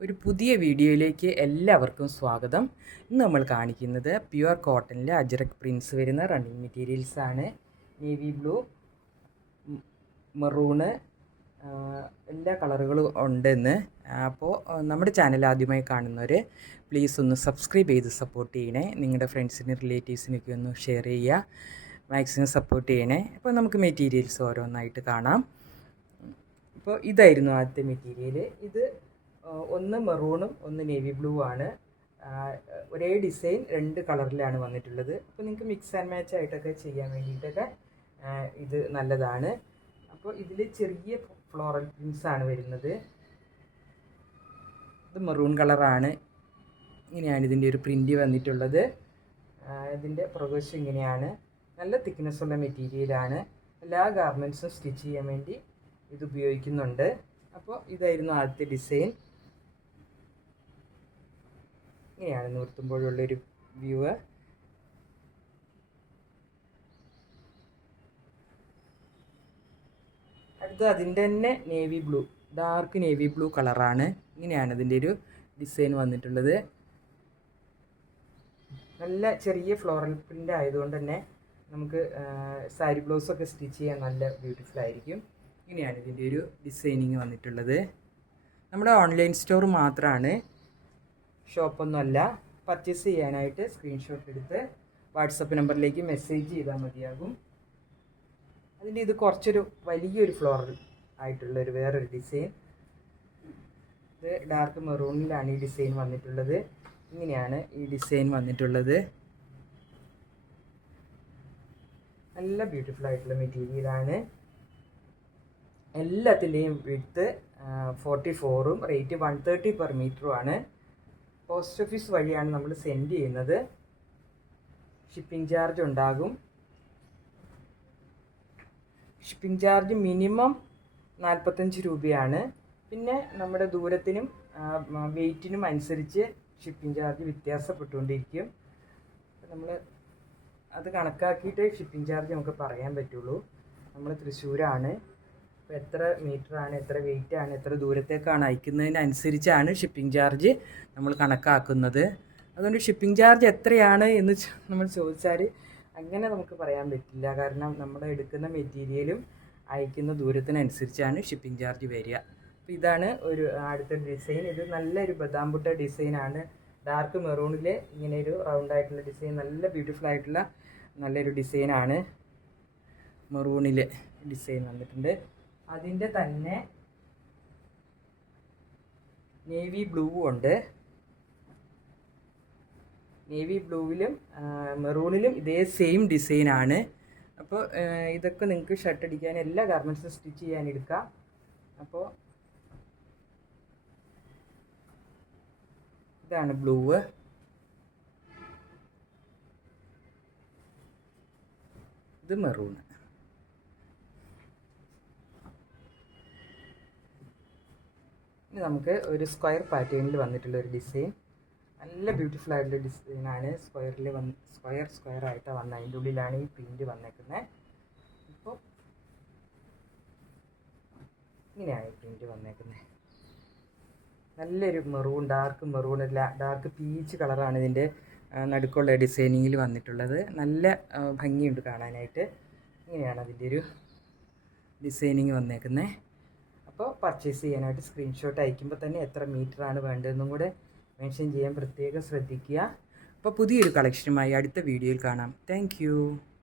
ഒരു പുതിയ വീഡിയോയിലേക്ക് എല്ലാവർക്കും സ്വാഗതം. ഇന്ന് നമ്മൾ കാണിക്കുന്നത് പ്യുവർ കോട്ടണിൽ അജ്രക് പ്രിൻസ് വരുന്ന റണ്ണിങ് മെറ്റീരിയൽസാണ്. നേവി ബ്ലൂ, മെറൂണ്, എല്ലാ കളറുകളും ഉണ്ടെന്ന്. അപ്പോൾ നമ്മുടെ ചാനൽ ആദ്യമായി കാണുന്നവർ പ്ലീസ് ഒന്ന് സബ്സ്ക്രൈബ് ചെയ്ത് സപ്പോർട്ട് ചെയ്യണേ. നിങ്ങളുടെ ഫ്രണ്ട്സിനും റിലേറ്റീവ്സിനൊക്കെ ഒന്ന് ഷെയർ ചെയ്യുക, മാക്സിമം സപ്പോർട്ട് ചെയ്യണേ. അപ്പോൾ നമുക്ക് മെറ്റീരിയൽസ് ഓരോന്നായിട്ട് കാണാം. ഇപ്പോൾ ഇതായിരുന്നു ആദ്യത്തെ മെറ്റീരിയൽ. ഇത് ഒന്ന് മെറൂണും ഒന്ന് നേവി ബ്ലൂ ആണ്. ഒരേ ഡിസൈൻ രണ്ട് കളറിലാണ് വന്നിട്ടുള്ളത്. അപ്പോൾ നിങ്ങൾക്ക് മിക്സ് ആൻഡ് മാച്ച് ആയിട്ടൊക്കെ ചെയ്യാൻ വേണ്ടിയിട്ടൊക്കെ ഇത് നല്ലതാണ്. അപ്പോൾ ഇതിൽ ചെറിയ ഫ്ലോറൽ പ്രിൻസ് ആണ് വരുന്നത്. ഇത് മെറൂൺ കളറാണ്. ഇങ്ങനെയാണ് ഇതിൻ്റെ ഒരു പ്രിൻ്റ് വന്നിട്ടുള്ളത്. ഇതിൻ്റെ പ്രൊഗസ് ഇങ്ങനെയാണ്. നല്ല തിക്നെസ്സുള്ള മെറ്റീരിയലാണ്. എല്ലാ ഗാർമെൻറ്റ്സും സ്റ്റിച്ച് ചെയ്യാൻ വേണ്ടി ഇത് ഉപയോഗിക്കുന്നുണ്ട്. അപ്പോൾ ഇതായിരുന്നു ആദ്യത്തെ ഡിസൈൻ. ഇങ്ങനെയാണ് നിർത്തുമ്പോഴുള്ളൊരു വ്യൂ. അടുത്ത അതിൻ്റെ തന്നെ navy blue, dark navy blue കളറാണ്. ഇങ്ങനെയാണ് ഇതിൻ്റെ ഒരു ഡിസൈൻ വന്നിട്ടുള്ളത്. നല്ല ചെറിയ ഫ്ലോറൽ പ്രിൻ്റ് ആയതുകൊണ്ട് തന്നെ നമുക്ക് സാരി ബ്ലൗസൊക്കെ സ്റ്റിച്ച് ചെയ്യാൻ നല്ല ബ്യൂട്ടിഫുൾ ആയിരിക്കും. ഇങ്ങനെയാണ് ഇതിൻ്റെ ഒരു ഡിസൈനിങ് വന്നിട്ടുള്ളത്. നമ്മുടെ ഓൺലൈൻ സ്റ്റോർ മാത്രമാണ്, ഷോപ്പൊന്നുമല്ല. പർച്ചേസ് ചെയ്യാനായിട്ട് സ്ക്രീൻഷോട്ട് എടുത്ത് വാട്സപ്പ് നമ്പറിലേക്ക് മെസ്സേജ് ചെയ്താൽ മതിയാകും. അതിൻ്റെ ഇത് കുറച്ചൊരു വലിയൊരു ഫ്ലോറൽ ആയിട്ടുള്ളൊരു വേറൊരു ഡിസൈൻ. ഇത് ഡാർക്ക് മെറൂണിലാണ് ഈ ഡിസൈൻ വന്നിട്ടുള്ളത്. ഇങ്ങനെയാണ് ഈ ഡിസൈൻ വന്നിട്ടുള്ളത്. നല്ല ബ്യൂട്ടിഫുൾ ആയിട്ടുള്ള മെറ്റീരിയലാണ്. എല്ലാത്തിൻ്റെയും വിഡ്ത്ത് 44ഉം റേറ്റ് 130 പെർ മീറ്ററുമാണ്. പോസ്റ്റ് ഓഫീസ് വഴിയാണ് നമ്മൾ സെൻഡ് ചെയ്യുന്നത്. ഷിപ്പിംഗ് ചാർജ് ഉണ്ടാകും. ഷിപ്പിംഗ് ചാർജ് മിനിമം 45 രൂപയാണ്. പിന്നെ നമ്മുടെ ദൂരത്തിനും വെയ്റ്റിനും അനുസരിച്ച് ഷിപ്പിംഗ് ചാർജ് വ്യത്യാസപ്പെട്ടുകൊണ്ടിരിക്കും. നമ്മൾ അത് കണക്കാക്കിയിട്ട് ഷിപ്പിംഗ് ചാർജ് നമുക്ക് പറയാൻ പറ്റുള്ളൂ. നമ്മൾ തൃശ്ശൂരാണ്. അപ്പോൾ എത്ര മീറ്ററാണ്, എത്ര വെയിറ്റാണ്, എത്ര ദൂരത്തേക്കാണ് അയക്കുന്നതിനനുസരിച്ചാണ് ഷിപ്പിംഗ് ചാർജ് നമ്മൾ കണക്കാക്കുന്നത്. അതുകൊണ്ട് ഷിപ്പിംഗ് ചാർജ് എത്രയാണ് എന്ന് നമ്മൾ ചോദിച്ചാൽ അങ്ങനെ നമുക്ക് പറയാൻ പറ്റില്ല. കാരണം നമ്മൾ എടുക്കുന്ന മെറ്റീരിയലും അയക്കുന്ന ദൂരത്തിനനുസരിച്ചാണ് ഷിപ്പിംഗ് ചാർജ് വരിക. അപ്പോൾ ഇതാണ് ഒരു അടുത്ത ഡിസൈൻ. ഇത് നല്ലൊരു ബദാംബുട്ട ഡിസൈനാണ്. ഡാർക്ക് മെറൂണിൽ ഇങ്ങനെ ഒരു റൗണ്ട് ആയിട്ടുള്ള ഡിസൈൻ, നല്ല ബ്യൂട്ടിഫുൾ ആയിട്ടുള്ള നല്ലൊരു ഡിസൈനാണ്. മെറൂണിൽ ഡിസൈൻ വന്നിട്ടുണ്ട്. അതിൻ്റെ തന്നെ നേവി ബ്ലൂ ഉണ്ട്. നേവി ബ്ലൂവിലും മെറൂണിലും ഇതേ സെയിം ഡിസൈനാണ്. അപ്പോൾ ഇതൊക്കെ നിങ്ങൾക്ക് ഷർട്ട് അടിക്കാൻ, എല്ലാ ഗാർമെൻറ്റ്സും സ്റ്റിച്ച് ചെയ്യാൻ എടുക്കാം. അപ്പോൾ ഇതാണ് ബ്ലൂ. ഇത് മെറൂണ്. ഇനി നമുക്ക് ഒരു സ്ക്വയർ പാറ്റേണിൽ വന്നിട്ടുള്ള ഒരു ഡിസൈൻ. നല്ല ബ്യൂട്ടിഫുൾ ആയിട്ടുള്ള ഡിസൈനാണ്. സ്ക്വയർ ആയിട്ടാണ് വന്നത്. അതിൻ്റെ ഉള്ളിലാണ് ഈ പ്രിൻ്റ് വന്നേക്കുന്നത്. ഇപ്പോൾ ഇങ്ങനെയാണ് ഈ പ്രിൻ്റ് വന്നേക്കുന്നത്. നല്ലൊരു maroon, dark maroon, dark peach കളറാണ് ഇതിൻ്റെ നടുക്കുള്ള ഡിസൈനിങ്ങിൽ വന്നിട്ടുള്ളത്. നല്ല ഭംഗിയുണ്ട് കാണാനായിട്ട്. ഇങ്ങനെയാണ് അതിൻ്റെ ഒരു ഡിസൈനിങ് വന്നേക്കുന്നത്. അപ്പോൾ പർച്ചേസ് ചെയ്യാനായിട്ട് സ്ക്രീൻഷോട്ട് അയക്കുമ്പോൾ തന്നെ എത്ര മീറ്ററാണ് വേണ്ടതെന്നും കൂടെ മെൻഷൻ ചെയ്യാൻ പ്രത്യേകം ശ്രദ്ധിക്കുക. അപ്പോൾ പുതിയൊരു കളക്ഷനുമായി അടുത്ത വീഡിയോയിൽ കാണാം. താങ്ക്